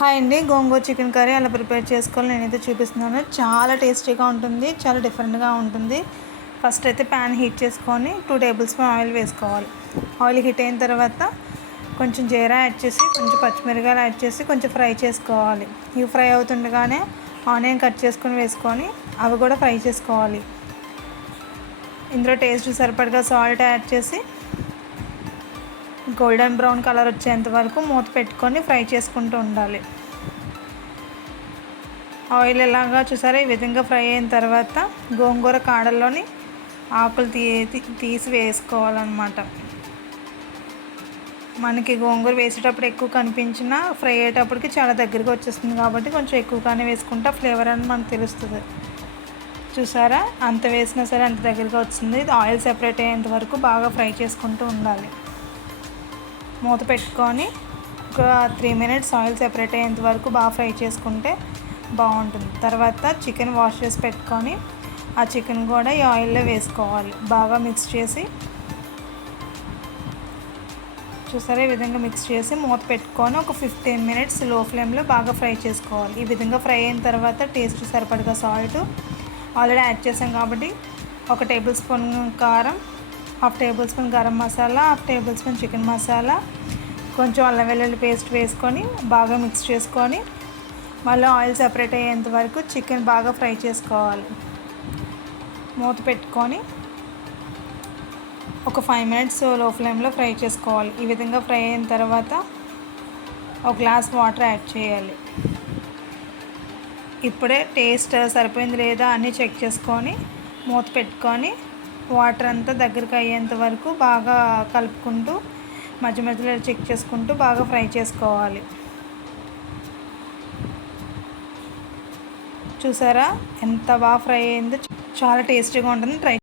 Hi అండి, గోంగూర chicken curry అలా prepare చేసుకోవాలి నేనైతే చూపిస్తున్నాను. చాలా టేస్టీగా ఉంటుంది, చాలా డిఫరెంట్గా ఉంటుంది. ఫస్ట్ అయితే ప్యాన్ హీట్ చేసుకొని 2 టేబుల్ స్పూన్ ఆయిల్ వేసుకోవాలి. ఆయిల్ హీట్ అయిన తర్వాత కొంచెం జీరా యాడ్ చేసి, కొంచెం పచ్చిమిరపకాయలు యాడ్ చేసి కొంచెం ఫ్రై చేసుకోవాలి. ఇవి ఫ్రై అవుతుండగానే ఆనియన్ కట్ చేసుకొని వేసుకొని అవి కూడా ఫ్రై చేసుకోవాలి. ఇందులో టేస్ట్ సరిపడగా సాల్ట్ యాడ్ చేసి గోల్డెన్ బ్రౌన్ కలర్ వచ్చేంత వరకు మూత పెట్టుకొని ఫ్రై చేసుకుంటూ ఉండాలి. ఆయిల్ ఎలాగా చూసారా, ఈ విధంగా ఫ్రై అయిన తర్వాత గోంగూర కాడల్లోని ఆకులు తీసి వేసుకోవాలన్నమాట. మనకి గోంగూర వేసేటప్పుడు ఎక్కువ కనిపించినా ఫ్రై అయ్యేటప్పటికి చాలా దగ్గరికి వచ్చేస్తుంది కాబట్టి కొంచెం ఎక్కువగానే వేసుకుంటే ఫ్లేవర్ అని మనకు తెలుస్తుంది. చూసారా, అంత వేసినా సరే అంత దగ్గరగా వచ్చింది. ఆయిల్ సెపరేట్ అయ్యేంత వరకు బాగా ఫ్రై చేసుకుంటూ ఉండాలి. మూత పెట్టుకొని ఒక 3 మినిట్స్ ఆయిల్ సెపరేట్ అయ్యేంత వరకు బాగా ఫ్రై చేసుకుంటే బాగుంటుంది. తర్వాత చికెన్ వాష్ చేసి పెట్టుకొని ఆ చికెన్ కూడా ఈ ఆయిల్లో వేసుకోవాలి. బాగా మిక్స్ చేసి చూసారా, ఈ విధంగా మిక్స్ చేసి మూత పెట్టుకొని ఒక 15 మినిట్స్ లో ఫ్లేమ్లో బాగా ఫ్రై చేసుకోవాలి. ఈ విధంగా ఫ్రై అయిన తర్వాత టేస్ట్ సరిపడగా సాల్ట్ ఆల్రెడీ యాడ్ చేసాం కాబట్టి 1 టేబుల్ స్పూన్ కారం, 1/2 table spoon garam masala, 1/2 table spoon chicken masala, కొంచెం అల్లం వెల్లుల్లి పేస్ట్ వేసుకొని బాగా మిక్స్ చేసుకొని మళ్ళీ ఆయిల్ సెపరేట్ అయ్యేంత వరకు చికెన్ బాగా ఫ్రై చేసుకోవాలి. మూత పెట్టుకొని ఒక 5 మినిట్స్ లో ఫ్లేమ్లో ఫ్రై చేసుకోవాలి. ఈ విధంగా ఫ్రై అయిన తర్వాత ఒక గ్లాస్ వాటర్ యాడ్ చేయాలి. ఇప్పుడే టేస్ట్ సరిపోయింది లేదా అని చెక్ చేసుకొని మూత పెట్టుకొని వాటర్ అంతా దగ్గరికి అయ్యేంత వరకు బాగా కలుపుకుంటూ మధ్య మధ్యలో చెక్ చేసుకుంటూ బాగా ఫ్రై చేసుకోవాలి. చూసారా ఎంత బాగా ఫ్రై అయిందో, చాలా టేస్టీగా ఉంటుంది. ట్రై